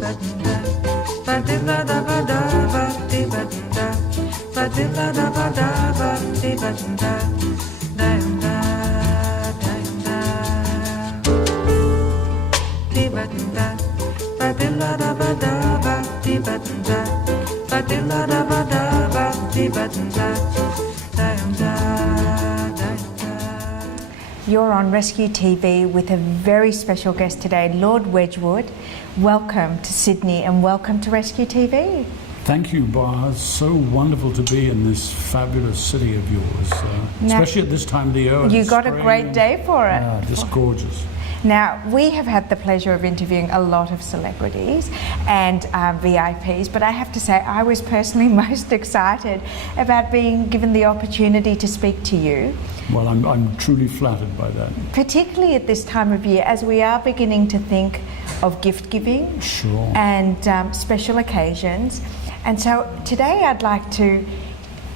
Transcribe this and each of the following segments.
You're on Rescue TV with a very special guest today, Lord Wedgwood. Welcome to Sydney and welcome to Rescue TV. Thank you, Bar. It's so wonderful to be in this fabulous city of yours, especially at this time of the year. You got a great day for it. Yeah, just gorgeous. Now, we have had the pleasure of interviewing a lot of celebrities and VIPs, but I have to say I was personally most excited about being given the opportunity to speak to you. Well, I'm truly flattered by that. Particularly at this time of year, as we are beginning to think of gift giving and special occasions. And so today I'd like to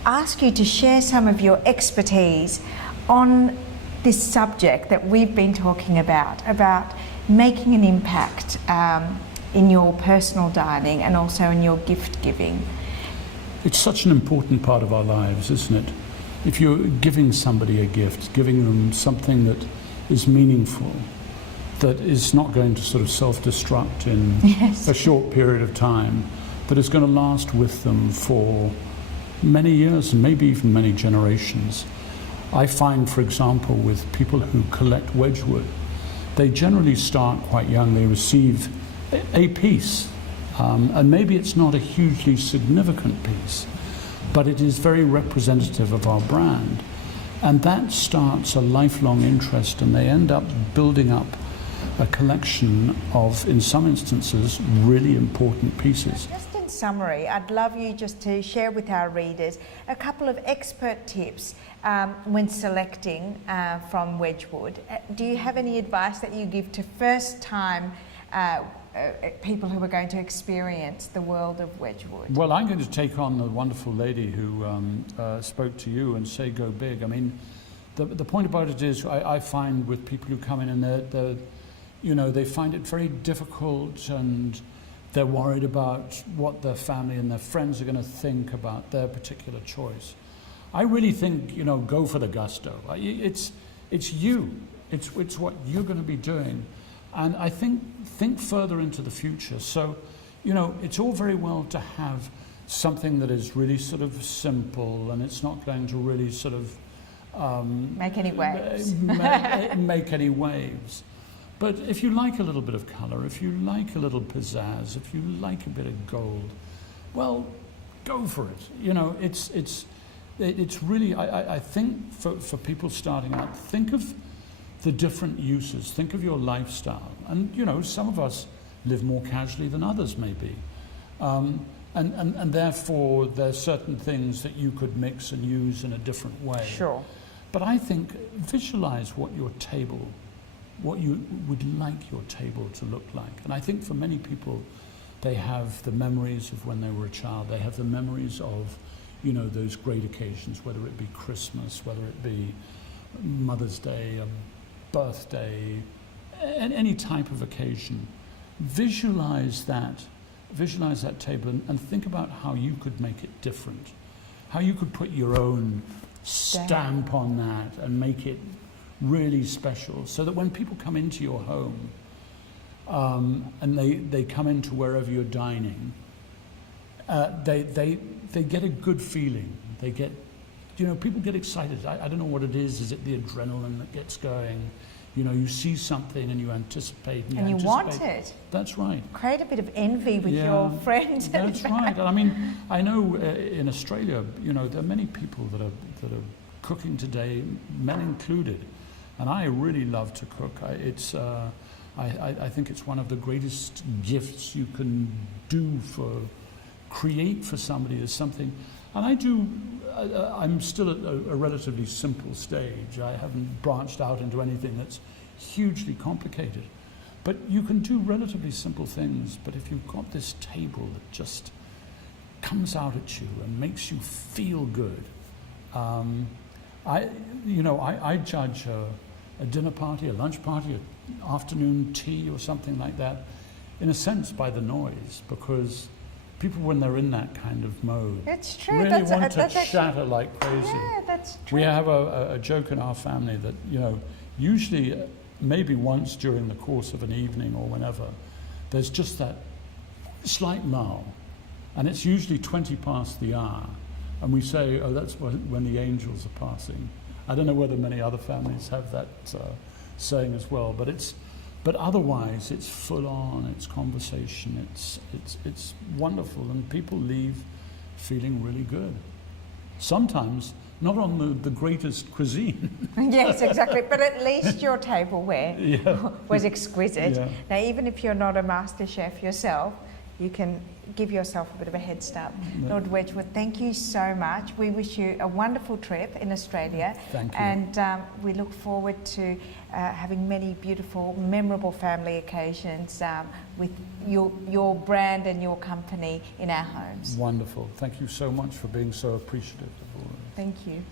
ask you to share some of your expertise on this subject that we've been talking about making an impact in your personal dining and also in your gift giving. It's such an important part of our lives, isn't it? If you're giving somebody a gift, giving them something that is meaningful, that is not going to sort of self-destruct in a short period of time, but is going to last with them for many years and maybe even many generations. I find, for example, with people who collect Wedgwood, they generally start quite young. They receive a piece, and maybe it's not a hugely significant piece, but it is very representative of our brand. And that starts a lifelong interest, and they end up building up a collection of, in some instances, really important pieces. Just in summary, I'd love you just to share with our readers a couple of expert tips when selecting from Wedgwood. Do you have any advice that you give to first-time people who are going to experience the world of Wedgwood? Well, I'm going to take on the wonderful lady who spoke to you and say go big. I mean, the point about it is I find with people who come in and they find it very difficult and they're worried about what their family and their friends are going to think about their particular choice. I really think, go for the gusto. It's you. It's what you're going to be doing. And I think further into the future. So, it's all very well to have something that is really sort of simple and it's not going to really sort of make any waves. Make any waves. But if you like a little bit of colour, if you like a little pizzazz, if you like a bit of gold, well, go for it. It's really, I think for people starting out, think of the different uses, think of your lifestyle. And, some of us live more casually than others maybe. And therefore, there's certain things that you could mix and use in a different way. Sure. But I think visualize what you would like your table to look like. And I think for many people, they have the memories of when they were a child. They have the memories of, those great occasions, whether it be Christmas, whether it be Mother's Day, a birthday, any type of occasion. Visualize that table and think about how you could make it different, how you could put your own stamp on that and make it really special, so that when people come into your home and they come into wherever you're dining, they get a good feeling. They get, people get excited. I don't know what it is. Is it the adrenaline that gets going? You see something and you anticipate. And you want it. That's right. Create a bit of envy with your friends. That's right. And I mean, I know in Australia, there are many people that are cooking today, men included. And I really love to cook. I think it's one of the greatest gifts you can create for somebody is something. And I'm still at a relatively simple stage. I haven't branched out into anything that's hugely complicated. But you can do relatively simple things, but if you've got this table that just comes out at you and makes you feel good, I judge a dinner party, a lunch party, an afternoon tea or something like that. in a sense, by the noise, because people, when they're in that kind of mode, It's true. really That's want to actually- shatter like crazy. Yeah, that's true. We have a joke in our family that, you know, usually maybe once during the course of an evening or whenever, there's just that slight lull, and it's usually 20 past the hour, and we say, oh, that's when the angels are passing. I don't know whether many other families have that saying as well, but otherwise it's full on, it's conversation, it's wonderful, and people leave feeling really good. Sometimes not on the greatest cuisine. Yes, exactly. But at least your tableware was exquisite. Yeah. Now, even if you're not a master chef yourself, you can give yourself a bit of a head start. Yeah. Lord Wedgwood, thank you so much. We wish you a wonderful trip in Australia. Thank you. And we look forward to having many beautiful, memorable family occasions with your brand and your company in our homes. Wonderful. Thank you so much for being so appreciative of all of this. Thank you.